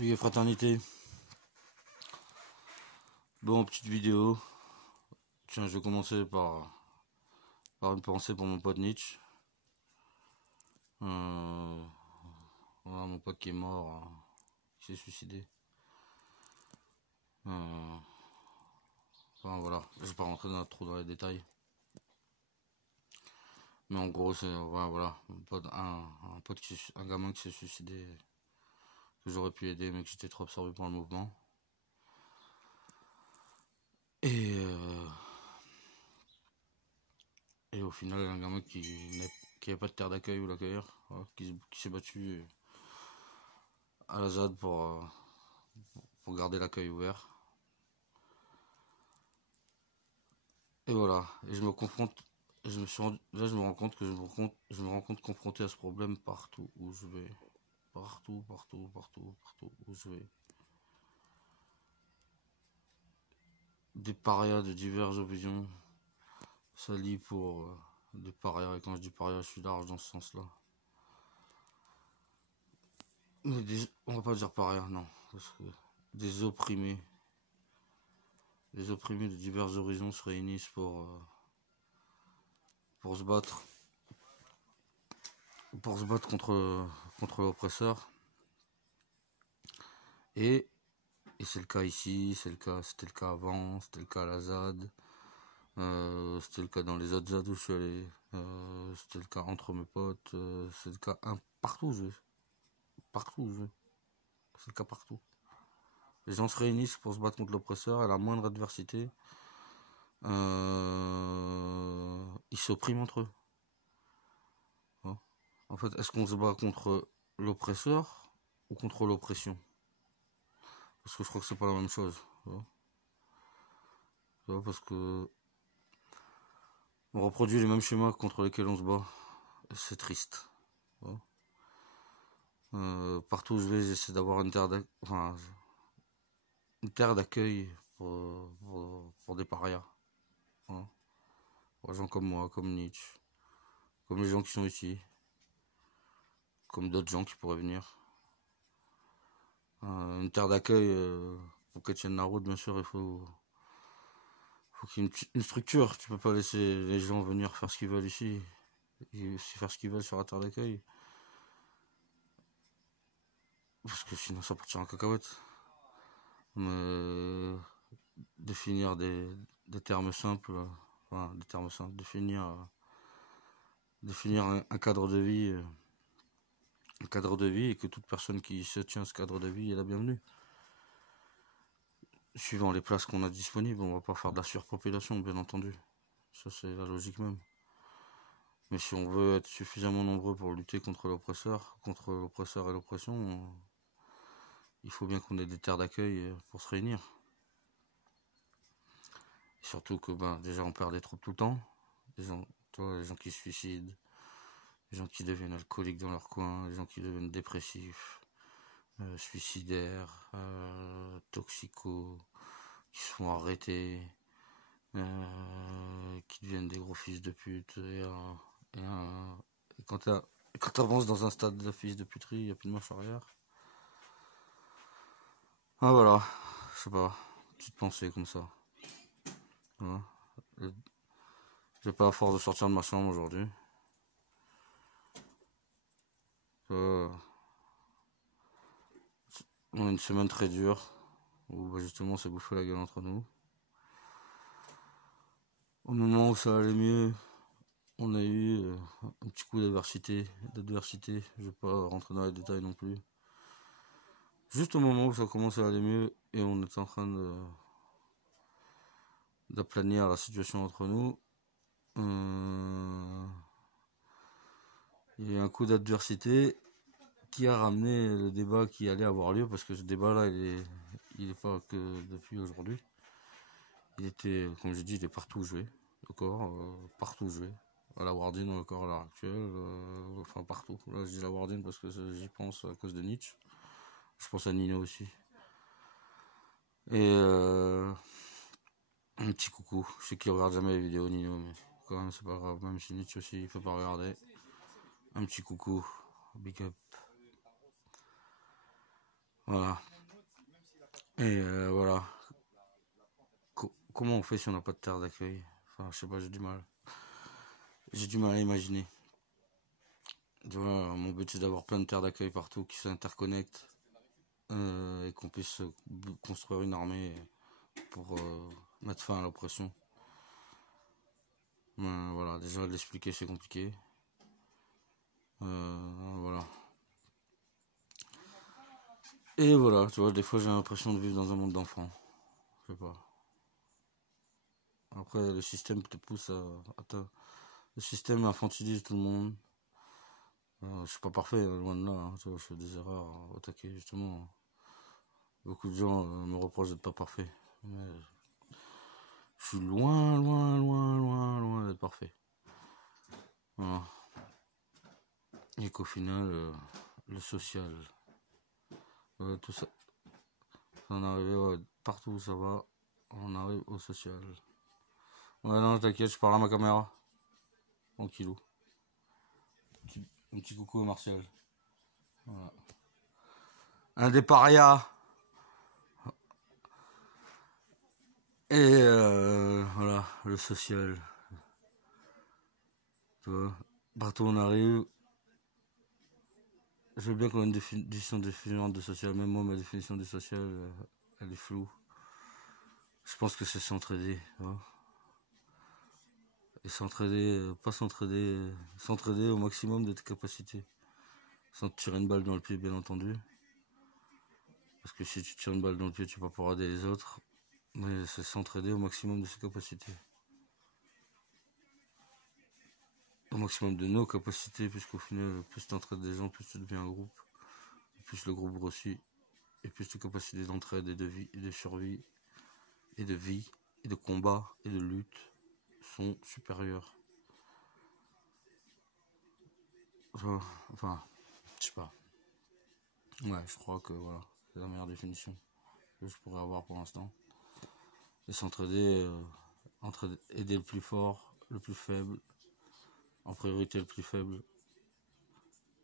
Oui, fraternité. Bon, petite vidéo. Tiens, je vais commencer par une pensée pour mon pote Nietzsche. Voilà, mon pote qui est mort, qui s'est suicidé. Enfin, voilà, je vais pas rentrer trop dans les détails. Mais en gros, c'est voilà, un gamin qui s'est suicidé, que j'aurais pu aider, mais que j'étais trop absorbé par le mouvement. Et au final, un gamin qui n'avait pas de terre d'accueil ou l'accueillir, voilà, qui s'est battu à la ZAD pour garder l'accueil ouvert. Et voilà, et je me confronte, là je me rends compte que je me rends compte confronté à ce problème partout où je vais. Partout où je vais. Des parias de diverses opinions. Ça lie pour des parias, et quand je dis parias, je suis large dans ce sens-là. Mais on va pas dire parias, non, parce que des opprimés de divers horizons se réunissent pour se battre contre l'oppresseur. Et c'est le cas ici, c'était le cas avant, c'était le cas à la ZAD, c'était le cas dans les autres ZAD où je suis allé, c'était le cas entre mes potes, c'est le cas partout où je vais. Partout où je vais. C'est le cas partout. Les gens se réunissent pour se battre contre l'oppresseur, à la moindre adversité, ils s'oppriment entre eux. Hein. En fait, est-ce qu'on se bat contre l'oppresseur ou contre l'oppression? Parce que je crois que c'est pas la même chose. Parce que on reproduit les mêmes schémas contre lesquels on se bat. C'est triste. Partout où je vais, j'essaie d'avoir une terre d'accueil pour des parias. Pour des gens comme moi, comme Nietzsche, comme les gens qui sont ici, comme d'autres gens qui pourraient venir. Une terre d'accueil pour qu'elle tienne la route, bien sûr, il faut qu'il y ait une structure. Tu peux pas laisser les gens venir faire ce qu'ils veulent ici, et faire ce qu'ils veulent sur la terre d'accueil. Parce que sinon ça partira en cacahuète. Mais définir des termes simples, définir un cadre de vie, et que toute personne qui se tient à ce cadre de vie est la bienvenue. Suivant les places qu'on a disponibles, on va pas faire de la surpopulation, bien entendu. Ça, c'est la logique même. Mais si on veut être suffisamment nombreux pour lutter contre l'oppresseur et l'oppression, il faut bien qu'on ait des terres d'accueil pour se réunir. Et surtout que déjà on perd des troupes tout le temps. Les gens qui se suicident, les gens qui deviennent alcooliques dans leur coin, les gens qui deviennent dépressifs, suicidaires, toxicos, qui se font arrêter, qui deviennent des gros fils de pute. Et quand t'avances dans un stade de fils de puterie, il n'y a plus de marche arrière. Ah voilà, je sais pas, petite pensée comme ça. Voilà. J'ai pas la force de sortir de ma chambre aujourd'hui. On a une semaine très dure, où justement on s'est bouffé la gueule entre nous. Au moment où ça allait mieux, on a eu un petit coup d'adversité. Je vais pas rentrer dans les détails non plus. Juste au moment où ça commençait à aller mieux et on était en train d'aplanir la situation entre nous, il y a eu un coup d'adversité qui a ramené le débat qui allait avoir lieu, parce que ce débat-là, il est pas que depuis aujourd'hui. Il était, comme je dis, il est partout où je vais, d'accord, partout où je vais. À la Wardine encore à l'heure actuelle, enfin partout. Là je dis la Wardine parce que j'y pense à cause de Nietzsche. Je pense à Nino aussi. Et un petit coucou. Je sais qu'il regarde jamais les vidéos Nino, mais quand même c'est pas grave. Même si Nietzsche aussi il peut pas regarder. Un petit coucou. Big up. Voilà. Et voilà. Comment on fait si on n'a pas de terre d'accueil? Enfin, je sais pas, j'ai du mal. J'ai du mal à imaginer. Tu vois, mon but c'est d'avoir plein de terres d'accueil partout qui s'interconnectent et qu'on puisse construire une armée pour mettre fin à l'oppression. Voilà, déjà l'expliquer c'est compliqué. Voilà. Et voilà, tu vois, des fois j'ai l'impression de vivre dans un monde d'enfants. Je sais pas. Après, le système te pousse le système infantilise tout le monde. Je suis pas parfait, loin de là. Hein, tu vois, je fais des erreurs au taquet, justement. Beaucoup de gens me reprochent d'être pas parfait. Mais je suis loin, loin, loin, loin, loin d'être parfait. Voilà. Et qu'au final, le social, tout ça, on arrive partout où ça va, on arrive au social. Ouais, non, t'inquiète, je parle à ma caméra. Tranquillou. Un petit coucou à Martial. Voilà. Un des parias. Et voilà, le social. Tu vois, partout où on arrive, je veux bien qu'on ait une définition différente de social. Même moi, ma définition de social, elle est floue. Je pense que c'est s'entraider. Et s'entraider, pas s'entraider, s'entraider au maximum de tes capacités. Sans te tirer une balle dans le pied, bien entendu. Parce que si tu tires une balle dans le pied, tu vas pouvoir aider les autres. Mais c'est s'entraider au maximum de ses capacités. Au maximum de nos capacités, puisqu'au final, plus tu entraides des gens, plus tu deviens un groupe. Plus le groupe grossit. Et plus tes capacités d'entraide et de vie, et de survie, et de vie, et de combat, et de lutte sont supérieures. Enfin, je sais pas. Ouais, je crois que voilà, c'est la meilleure définition que je pourrais avoir pour l'instant. Et s'entraider, aider le plus fort, le plus faible, en priorité le plus faible,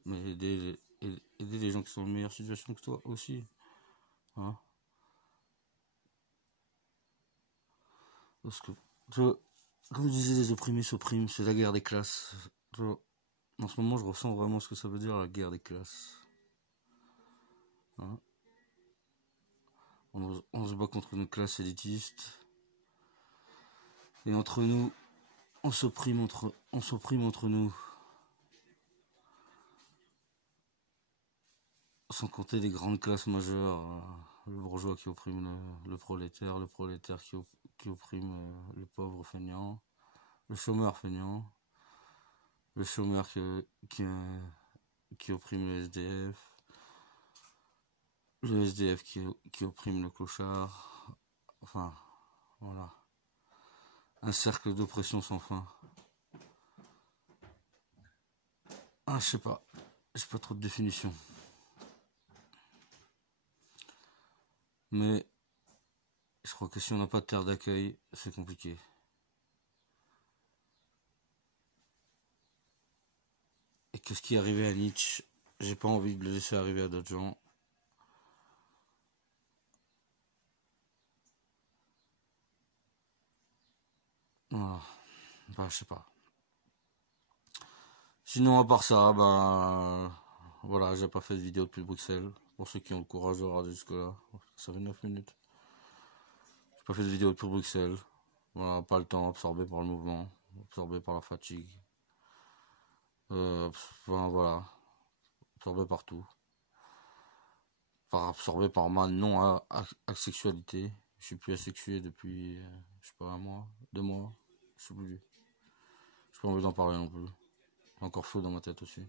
mais aider les gens qui sont en meilleure situation que toi aussi. Hein, parce que, tu vois, comme je disais, les opprimés s'oppriment, c'est la guerre des classes. Tu vois, en ce moment, je ressens vraiment ce que ça veut dire, la guerre des classes. Hein, on se bat contre une classe élitiste. Et entre nous, on s'opprime entre nous. Sans compter les grandes classes majeures. Le bourgeois qui opprime le prolétaire qui opprime le pauvre feignant, le chômeur feignant, le chômeur qui opprime le SDF qui opprime le clochard. Enfin, voilà. Un cercle d'oppression sans fin. Ah, je sais pas. J'ai pas trop de définition. Mais je crois que si on n'a pas de terre d'accueil, c'est compliqué. Et que ce qui est arrivé à Nietzsche, j'ai pas envie de le laisser arriver à d'autres gens. Voilà. Bah, je sais pas. Sinon, à part ça, voilà, j'ai pas fait de vidéo depuis Bruxelles. Pour ceux qui ont le courage de regarder jusque-là. Ça fait 9 minutes. J'ai pas fait de vidéo depuis Bruxelles. Voilà, pas le temps, absorbé par le mouvement, absorbé par la fatigue. Enfin, voilà, absorbé par tout. Absorbé par ma non-asexualité. Je suis plus asexué depuis, je sais pas, un mois, 2 mois. Je sais plus. J'ai pas envie d'en parler non plus. Encore faux dans ma tête aussi.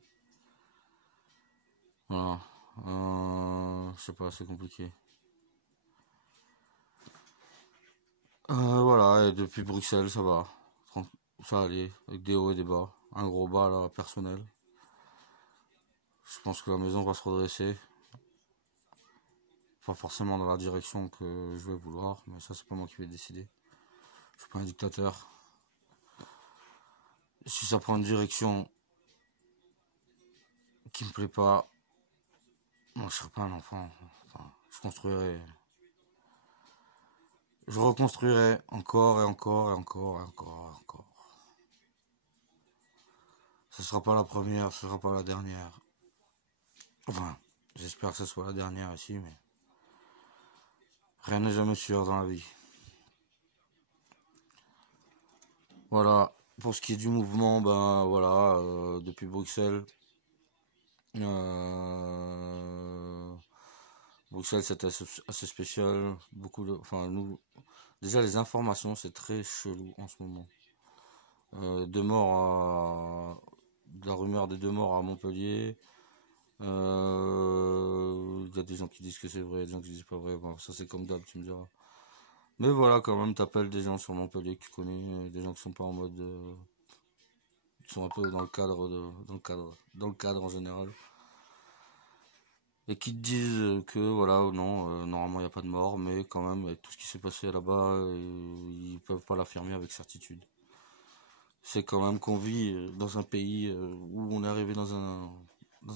Voilà. Je sais pas, c'est compliqué. Voilà, et depuis Bruxelles, ça va. Ça allait, avec des hauts et des bas. Un gros bas, là, personnel. Je pense que la maison va se redresser. Pas forcément dans la direction que je vais vouloir, mais ça, c'est pas moi qui vais décider. Je suis pas un dictateur. Si ça prend une direction qui me plaît pas, moi, je serai pas un enfant. Enfin, je construirai Je reconstruirai encore et encore et encore et encore et encore. Ce sera pas la première, ce sera pas la dernière. Enfin, j'espère que ce soit la dernière ici, mais rien n'est jamais sûr dans la vie. Voilà, pour ce qui est du mouvement, ben voilà, depuis Bruxelles, Bruxelles c'était assez spécial, enfin nous, déjà les informations c'est très chelou en ce moment. Deux morts de la rumeur des deux morts à Montpellier. Il y a des gens qui disent que c'est vrai, des gens qui disent pas vrai. Bon, ça c'est comme d'hab, tu me diras. Mais voilà, quand même, t'appelles des gens sur Montpellier que tu connais, des gens qui sont pas en mode, qui sont un peu dans le cadre, dans le cadre en général, et qui te disent que voilà ou non, normalement il n'y a pas de mort, mais quand même, avec tout ce qui s'est passé là-bas, ils peuvent pas l'affirmer avec certitude. C'est quand même qu'on vit dans un pays où on est arrivé dans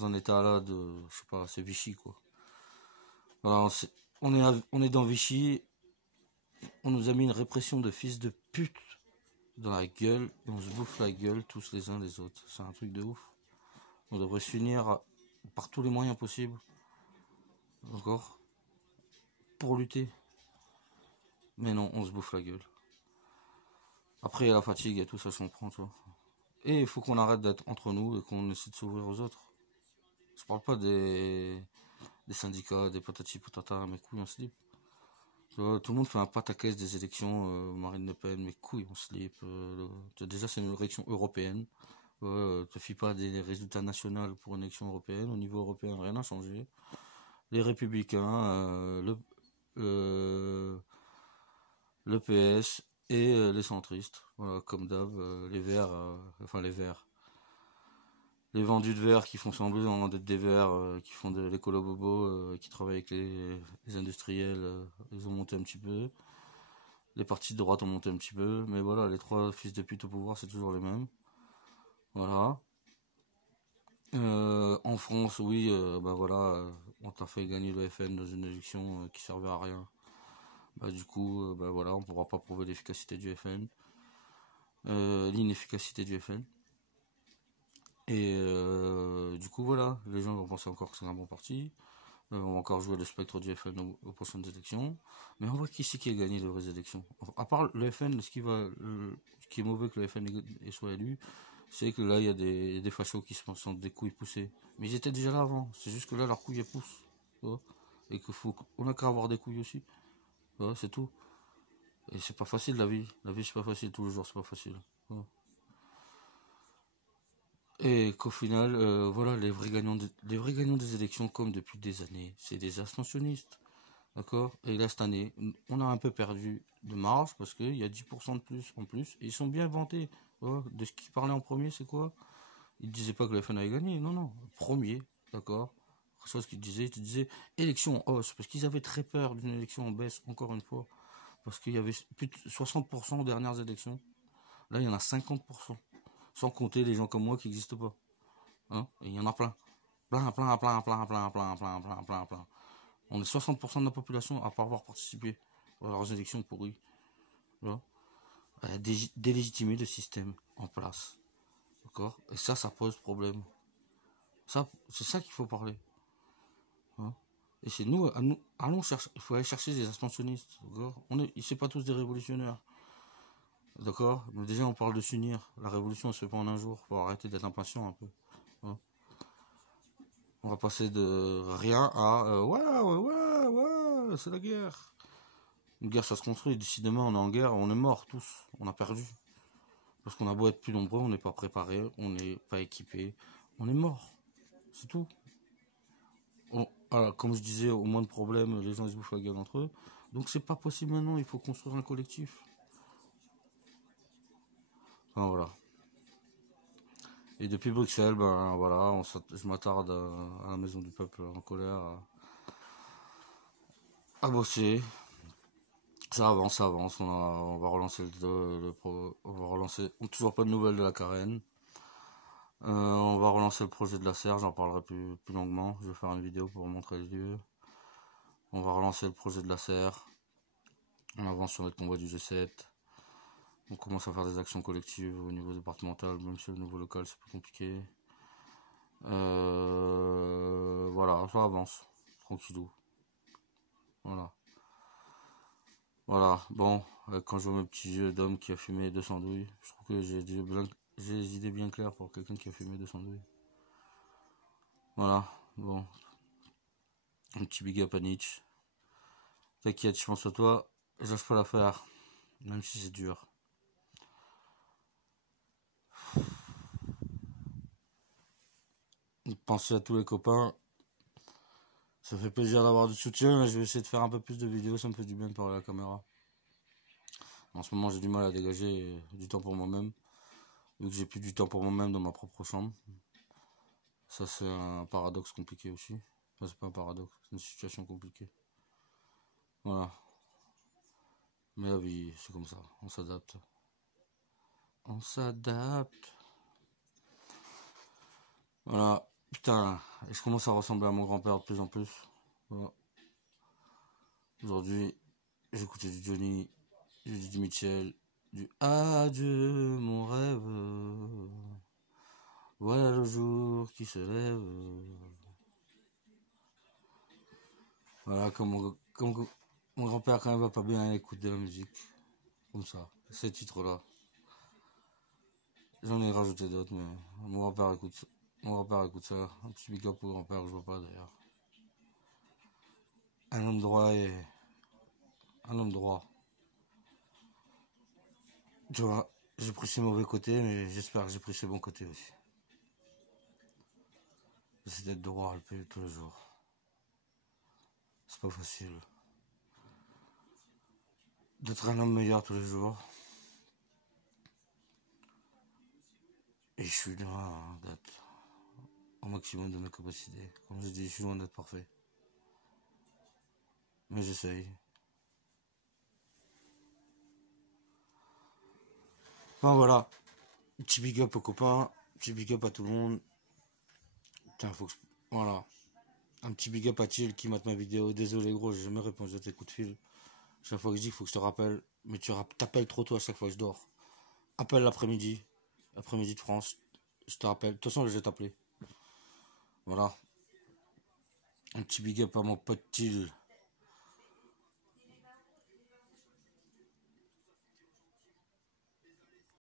un état là de, je sais pas, c'est Vichy quoi. Voilà, on est dans Vichy, on nous a mis une répression de fils de pute dans la gueule et on se bouffe la gueule tous les uns les autres. C'est un truc de ouf. On devrait s'unir par tous les moyens possibles, encore, pour lutter. Mais non, on se bouffe la gueule. Après, il y a la fatigue et tout ça, je comprends, tu vois. Et il faut qu'on arrête d'être entre nous et qu'on essaie de s'ouvrir aux autres. Je parle pas des syndicats, des patati patata, mes couilles en slip. Tu vois, tout le monde fait un pataquès des élections, Marine Le Pen, mes couilles en slip. Déjà, c'est une élection européenne. Te fie pas des résultats nationaux pour une élection européenne. Au niveau européen, rien n'a changé. Les Républicains, euh, le PS et les centristes. Voilà, comme d'hab, les Verts, enfin les Verts. Les vendus de verts qui font semblant d'être des verts, qui font de l'écolo bobo, qui travaillent avec les industriels, ils ont monté un petit peu. Les partis de droite ont monté un petit peu, mais voilà, les trois fils de pute au pouvoir, c'est toujours les mêmes. Voilà. En France, oui, bah voilà, on t'a fait gagner le FN dans une élection qui servait à rien. Bah du coup, bah voilà, on pourra pas prouver l'efficacité du FN, l'inefficacité du FN. Et du coup, voilà, les gens vont penser encore que c'est un bon parti. On va encore jouer le spectre du FN aux prochaines élections. Mais on voit qui c'est qui a gagné les vraies élections. À part le FN, ce qui est mauvais que le FN soit élu, c'est que là, il y a des fachos qui se sentent des couilles poussées. Mais ils étaient déjà là avant. C'est juste que là, leurs couilles, elles poussent. Tu vois. Et qu'on a qu'à avoir des couilles aussi. Tu vois, c'est tout. Et c'est pas facile, la vie. La vie, c'est pas facile. Tous les jours, c'est pas facile. Tu vois. Et qu'au final, voilà, les vrais gagnants des élections, comme depuis des années, c'est des abstentionnistes. D'accord. Et là, cette année, on a un peu perdu de marge parce qu'il y a 10% de plus en plus. Et ils sont bien vantés. Voilà. De ce qu'ils parlaient en premier, c'est quoi? Ils disaient pas que le FN avait gagné. Non, non. Premier. D'accord. Chose qu'ils disaient, ils te disaient élection en hausse. Parce qu'ils avaient très peur d'une élection en baisse, encore une fois. Parce qu'il y avait plus de 60% aux dernières élections. Là, il y en a 50%. Sans compter les gens comme moi qui n'existent pas. Hein. Et il y en a plein. Plein, plein, plein, plein, plein, plein, plein, plein, plein, plein. On est 60% de la population à pas avoir participé à leurs élections pourries. Voilà. Délégitimer le système en place. D'accord. Et ça pose problème. Ça, c'est ça qu'il faut parler. Hein. Et c'est nous, allons chercher, il faut aller chercher des abstentionnistes. D'accord. C'est pas tous des révolutionnaires. D'accord. Mais déjà, on parle de s'unir. La révolution, elle se fait pas en un jour. Faut arrêter d'être impatient un peu. Hein. On va passer de rien à ouais, ouais, ouais, ouais, c'est la guerre. Une guerre, ça se construit. D'ici demain, on est en guerre, on est morts tous. On a perdu. Parce qu'on a beau être plus nombreux, on n'est pas préparé, on n'est pas équipé. On est mort. C'est tout. Alors, comme je disais, au moins de problèmes, les gens ils se bouffent la gueule entre eux. Donc c'est pas possible maintenant, il faut construire un collectif. Enfin voilà. Et depuis Bruxelles, ben voilà, je m'attarde à la maison du peuple en colère, à bosser. Ça avance. On va relancer on va relancer. Toujours pas de nouvelles de la Carène. On va relancer le projet de la serre, j'en parlerai plus longuement. Je vais faire une vidéo pour vous montrer les lieux. On va relancer le projet de la serre. On avance sur notre convoi du G7. On commence à faire des actions collectives au niveau départemental, même si au niveau local c'est plus compliqué. Voilà, ça avance, tranquillou. Voilà. Voilà, bon, quand je vois mes petits yeux d'homme qui a fumé 200 douilles, je trouve que j'ai les idées bien claires pour quelqu'un qui a fumé 200 douilles. Voilà, bon, un petit big up à Nietzsche. T'inquiète, je pense à toi, je lâche pas l'affaire, même si c'est dur. Pensez à tous les copains. Ça fait plaisir d'avoir du soutien. Je vais essayer de faire un peu plus de vidéos. Ça me fait du bien de parler à la caméra. En ce moment, j'ai du mal à dégager du temps pour moi-même. Vu que j'ai plus du temps pour moi-même dans ma propre chambre. Ça, c'est un paradoxe compliqué aussi. Enfin, c'est pas un paradoxe. C'est une situation compliquée. Voilà. Mais la vie, c'est comme ça. On s'adapte. On s'adapte. Voilà. Putain, et je commence à ressembler à mon grand-père de plus en plus. Voilà. Aujourd'hui, j'ai écouté du Johnny, du Mitchell, du adieu mon rêve. Voilà le jour qui se lève. Voilà, comme mon grand-père quand même va pas bien, il écoute de la musique. Comme ça, ces titres-là. J'en ai rajouté d'autres, mais mon grand-père écoute. Mon grand-père écoute ça. Un petit big up au grand-père, je vois pas d'ailleurs. Un homme droit et un homme droit. Tu vois, j'ai pris ses mauvais côtés, mais j'espère que j'ai pris ses bons côtés aussi. J'essaie d'être droit le plus tous les jours. C'est pas facile. D'être un homme meilleur tous les jours. Et je suis loin d'être au maximum de mes capacités. Comme je dis, je suis loin d'être parfait. Mais j'essaye. Enfin voilà. Petit big up aux copains. Petit big up à tout le monde. Putain, faut que je... Voilà. Un petit big up à Thiel qui mate ma vidéo. Désolé gros, j'ai jamais répondu à tes coups de fil. Chaque fois que je dis qu'il faut que je te rappelle. Mais tu t'appelles trop tôt à chaque fois que je dors. Appelle l'après-midi. Après-midi de France. Je te rappelle. De toute façon, je vais t'appeler. Voilà. Un petit big up à mon pote Thiel.